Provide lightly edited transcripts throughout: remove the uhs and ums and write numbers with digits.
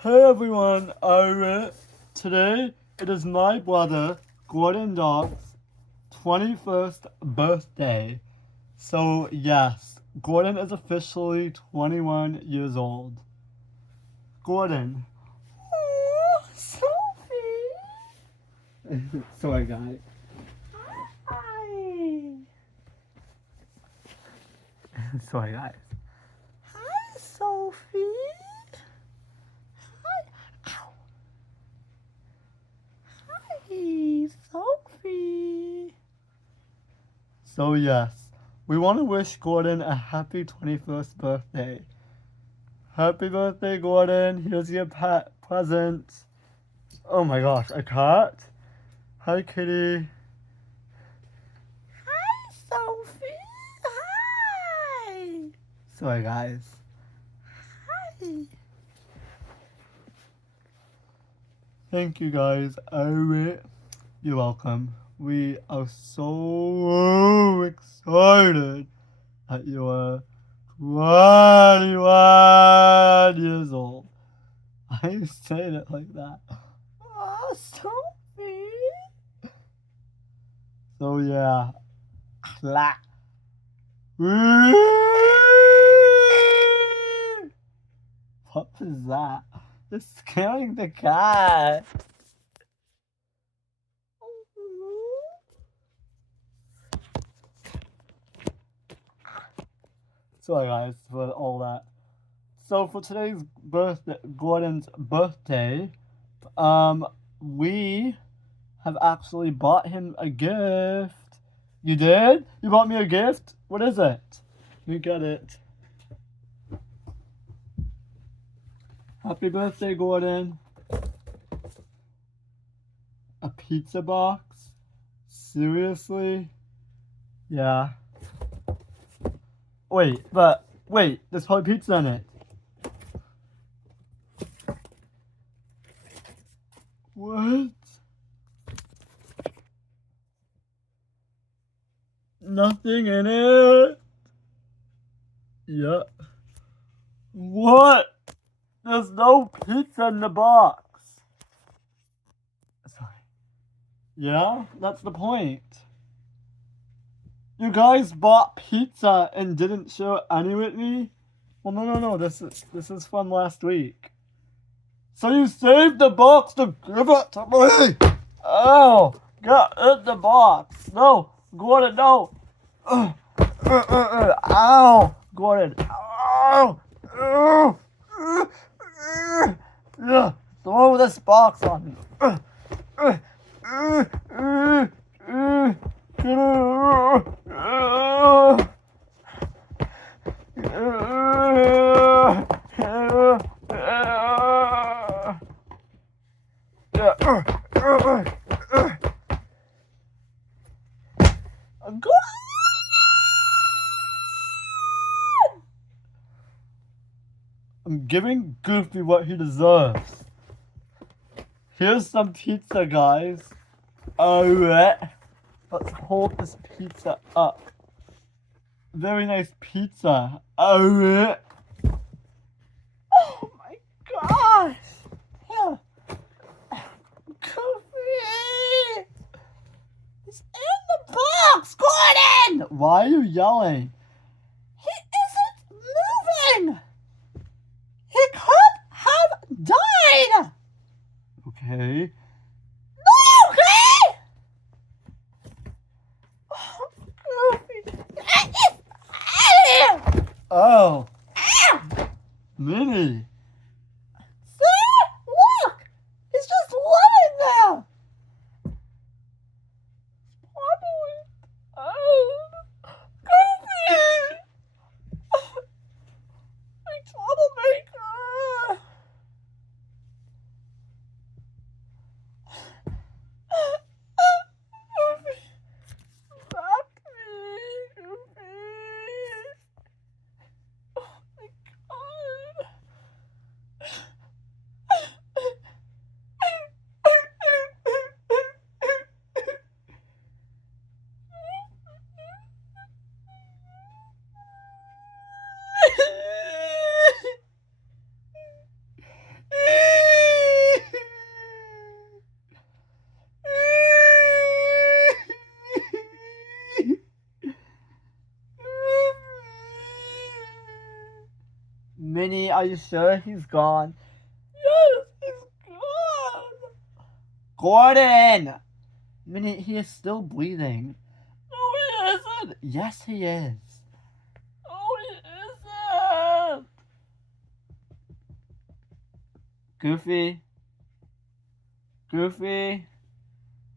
Hey everyone, today it is my brother Gordon Dogs' 21st birthday. So yes, Gordon is officially 21 years old. Gordon. Oh, Sophie. Sorry guys. Hi. Sorry guys. Hi, Sophie. Hi. Ow. Hi, Sophie. So yes, we want to wish Gordon a happy 21st birthday. Happy birthday, Gordon. Here's your present. Oh my gosh, a cat? Hi, kitty. Hi, Sophie. Hi. Sorry, guys. Hi. Thank you, guys. You're welcome. We are so excited that you are 21 years old. I said it like that. Oh, Sophie. So, yeah. Clap. What was that? Just scaring the cat. Sorry guys for all that. So for today's birthday, Gordon's birthday, we have actually bought him a gift. You did? You bought me a gift? What is it? You got it. Happy birthday, Gordon. A pizza box? Seriously? Yeah. Wait, there's probably pizza in it. What? Nothing in it? Yeah. What? There's no pizza in the box. Sorry. Yeah, that's the point. You guys bought pizza and didn't share any with me? Well, no. This is from last week. So you saved the box to give it to me? Oh, get in the box. No, Gordon, no. Ow, Gordon. Ow. Yeah, throw this box on me. I'm giving Goofy what he deserves. Here's some pizza, guys. Alright. Let's hold this pizza up. Very nice pizza. Alright. Oh, my gosh. Here. Goofy. It's in the box, Gordon. Why are you yelling? He isn't moving. He could have died. Okay. Okay. Oh, Goofy. Oh. Minnie. See? Look. He's just laying there. Probably. Oh. Goofy. Big troublemaker. Goofy. Back me, Goofy. Oh my god. Minnie, are you sure he's gone? Yes, he's gone. Gordon! Minnie, he is still breathing. No, he isn't. Yes, he is. No, he isn't. Goofy? Goofy?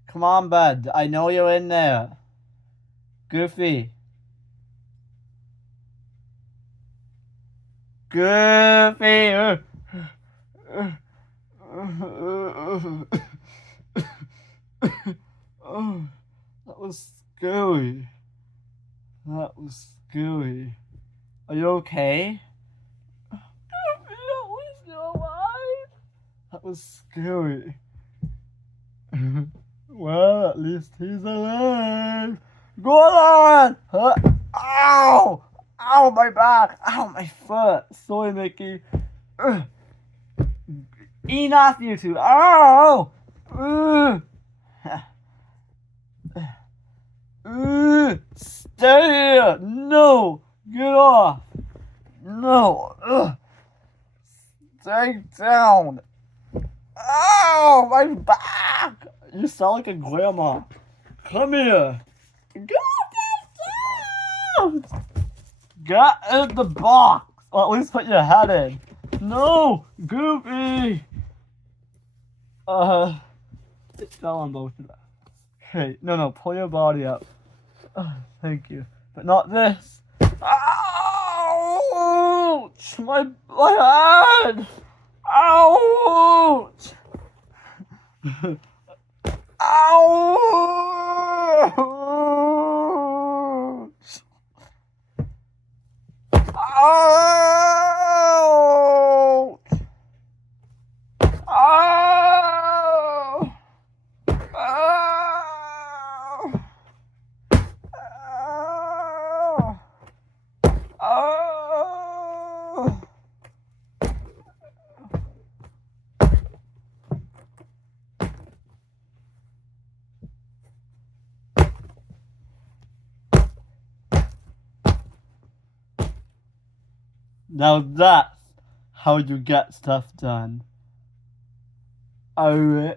Come on, bud. I know you're in there. Goofy. Goofy! Oh, that was scary. That was scary. Are you okay? Goofy, at least you're alive. That was scary. Well, at least he's alive. Go on! Huh? Ow! Ow, my back! Ow, my foot! Sorry, Mickey. Enough, you two! Ow! Stay here! No! Get off! No! Stay down! Ow! My back! You sound like a grandma. Come here! Goofy, stop! Get in the box! Or at least put your head in. No! Goofy! It fell on both of us. Okay, no, pull your body up. Thank you. But not this. Ouch! My head! Ouch! Ouch! Ouch! Ouch! Now that's how you get stuff done. Oh.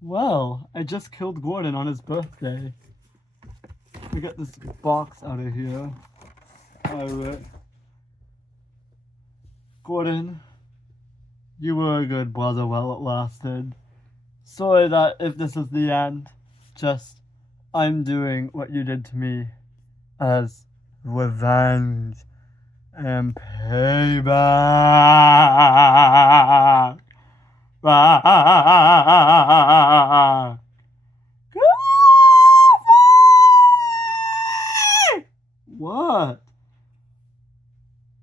Well, I just killed Gordon on his birthday. Let me get this box out of here. Oh. Gordon, you were a good brother while it lasted. Sorry that if this is the end, just I'm doing what you did to me as revenge and payback. What?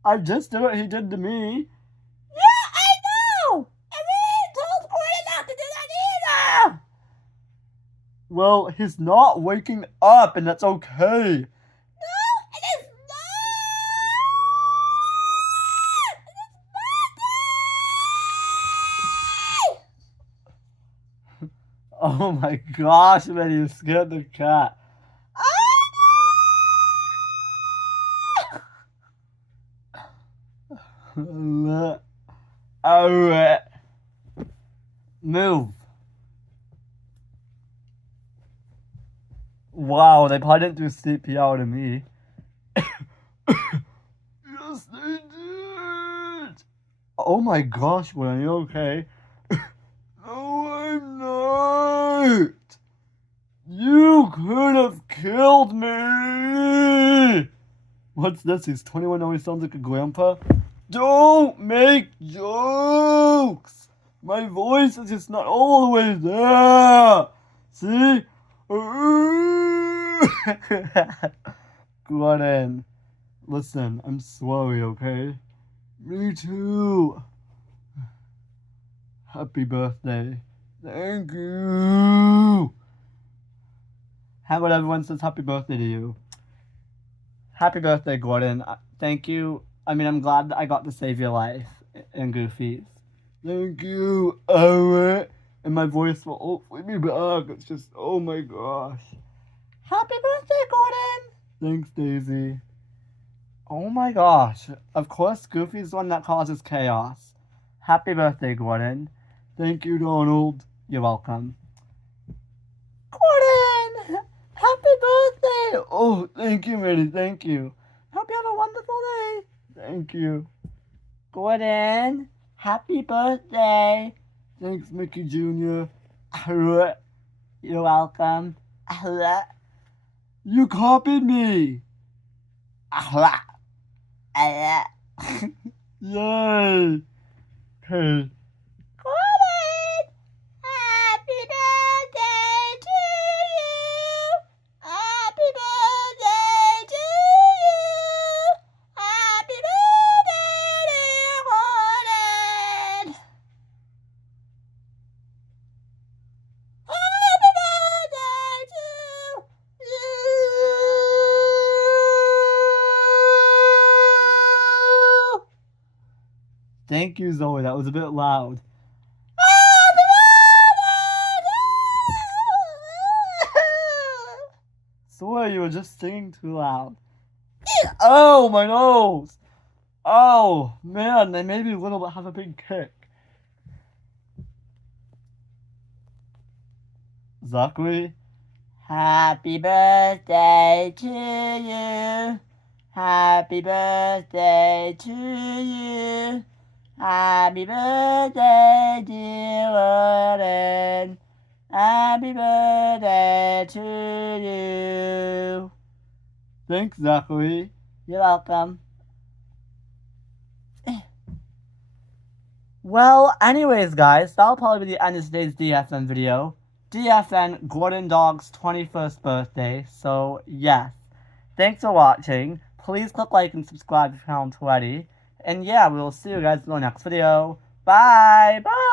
I just did what he did to me. Yeah, I know! And we told Gordon not to do that either! Well, he's not waking up, and that's okay. Oh my gosh, man, you scared the cat. Oh, move. Wow, they probably didn't do CPR to me. Yes, they did. Oh my gosh, are you okay? No, I'm not. You could have killed me. What's this? He's 21 always sounds like a grandpa. Don't make jokes. My voice is just not all the way there. See? Gordon, listen, I'm sorry, okay? Me too. Happy birthday. Thank you. How about everyone says happy birthday to you? Happy birthday, Gordon. Thank you. I mean, I'm glad that I got to save your life in Goofy's. Thank you, Owen. And my voice will hopefully be back. It's just, oh my gosh. Happy birthday, Gordon. Thanks, Daisy. Oh my gosh. Of course, Goofy's the one that causes chaos. Happy birthday, Gordon. Thank you, Donald. You're welcome. Gordon! Happy birthday! Oh, thank you, Minnie. Thank you. Hope you have a wonderful day. Thank you. Gordon, happy birthday. Thanks, Mickey Jr. You're welcome. You copied me. Yay. Hey. Gordon! Happy birthday to you! Happy birthday to you! Happy birthday, dear Gordon! Happy birthday to you! Thank you, Zoe. That was a bit loud. Happy birthday! Zoe, you were just singing too loud. Oh, my nose! Oh, man, they made me a little bit have a big kick. Zachary? Happy birthday to you. Happy birthday to you. Happy birthday, dear Gordon. Happy birthday to you. Thanks, Zachary. You're welcome. Well, anyways, guys, that'll probably be the end of today's DFN video. DFN Gordon Dogs' 21st birthday. So, yes. Thanks for watching. Please click like and subscribe if you haven't already. And yeah, we will see you guys in the next video. Bye! Bye!